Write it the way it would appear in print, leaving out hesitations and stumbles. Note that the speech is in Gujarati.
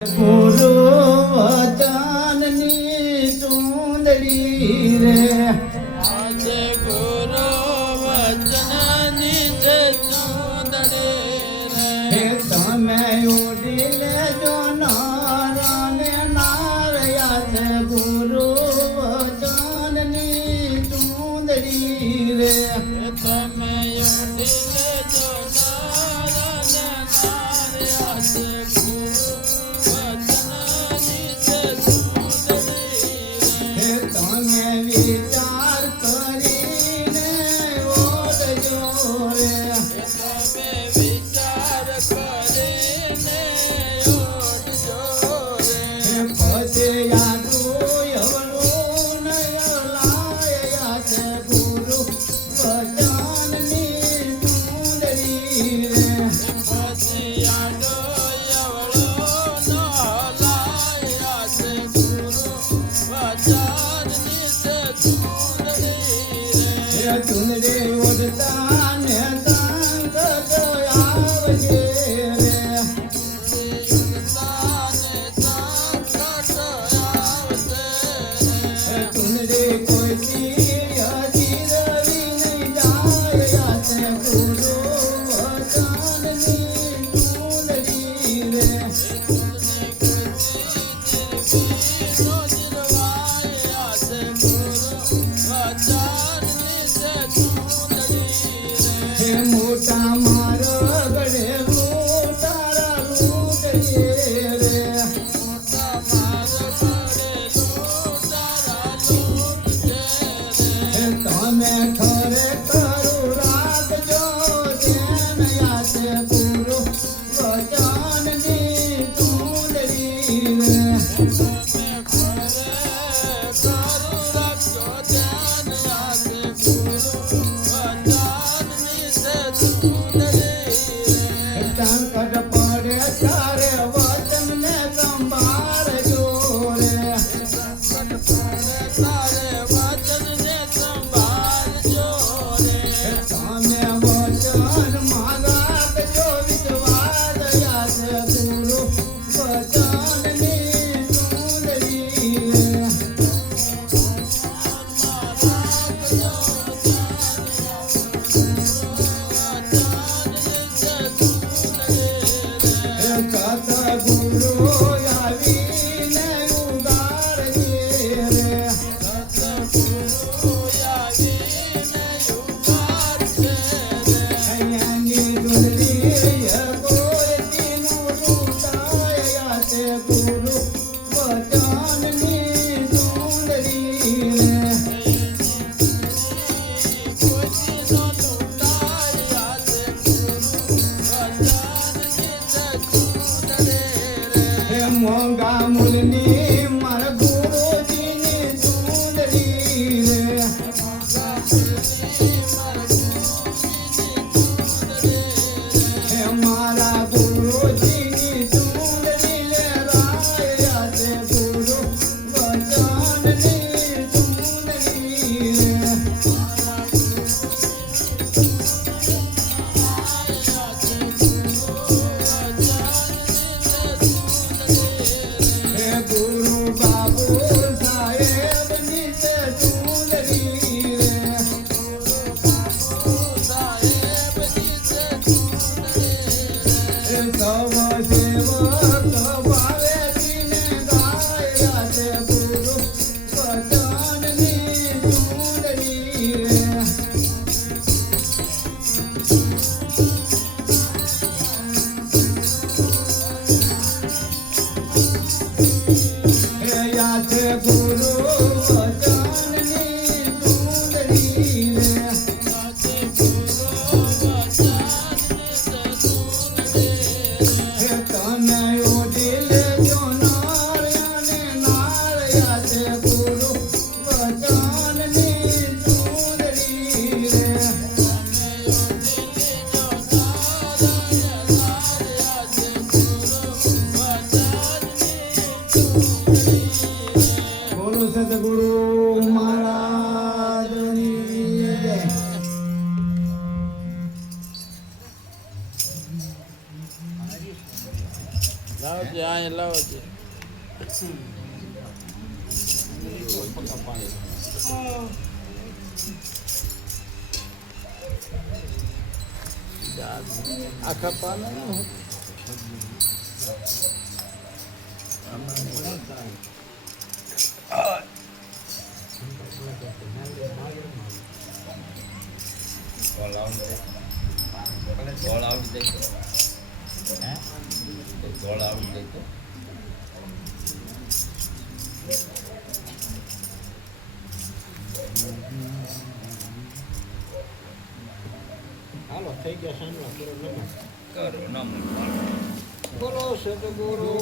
ગુરુ વચનની ચૂંદડી રે આજે ગુરુ વચનની છે ચૂંદડી રે તમે ઉડી લેજો નારાને નારયા છે ગુરુ વચનની ચૂંદડી રે તમે ઉડી લેજો નારાને નાર્યા છે ગુરુ વચનની છે ચૂંદડી રે તમે વિચાર કરીને ઓળજો રે તમે વિચાર કરીને ઓળજો રે પછી યાદું એવડું નય લાયા છે ગુરુ વચનની ચૂંદડી રે પછી આડો એવળો નો લાયા છે ગુરુ વચનની છે ચૂંદડી રે ચૂંદડી ઉડતા ને સંકટ આવજે રે ચૂંદડી કોઈથી હજી રવી નહીં જાય છે ગુરુ વચનની ચૂંદડી રે હે મોટા મારા ગળે તારા લૂંટજે રે હે તમે ખરે કરું રાખજો જેન યાદ ગુરુ વચનની ચૂંદડી રે સંકટ પડે તારે વચનને સંભાળજો રે તમે વચન માંગજો વિશ્વાસ યાદ ગુરુ વચનની ચૂંદડી રે કત ગુરુ આવીને ઉગાડજે રે અહીંયાની ચૂંદડી કોઈનું લૂંટાયા છે ગુરુ વચનની ચૂંદડી રે હે મોંઘા મૂલની મારા ગુરુજીની ચૂંદડી રે હે મારા ગુરુજીની ચૂંદડી લે રાયા છે ગુરુ વચનની ચૂંદડી રે હે ગુરુ બાબુ સાહેબની છે ચૂંદડી રે હે સવ સેવક ભાવેજીને ગાયા છે ગુરુ વચનની ચૂંદડી રે હે યાદ ગુરુ વચનની ચૂંદડી રે હે તમે ઓઢી લેજો નાળિયાને નાળિયા છે ગુરુ વચનની ચૂંદડી રે બોલો સદગુરુ મહારાજની જય લાવજે અહીં લાવ આવજે આખા પાના ન હોય. ગોળ આવડી જાય તો ગોળ આવડી જાય તો હાલો થઈ ગયા સાંભળો પૂરો નમસ્કાર કરો નમ બોલો સદગુરુ